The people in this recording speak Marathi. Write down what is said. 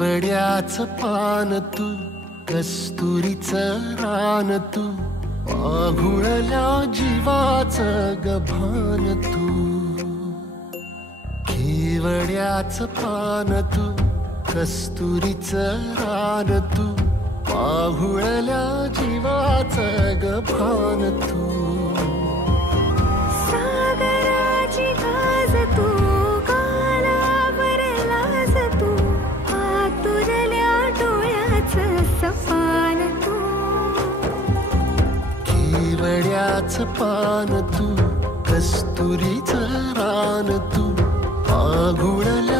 केवड्याच पान तू, कस्तुरीचं रान तू, आघुळल्या जीवाचं गभान तू. केवड्याच पान तू, कस्तुरीचं रान तू, आघुळल्या जीवाचं गभान तू. सागराची गाज तू, कालावरलाज तू, आतुरल्या डोळ्याचं सपान तू. केवड्याच पान तू, कस्तुरीचं रान तू, आघुळल्या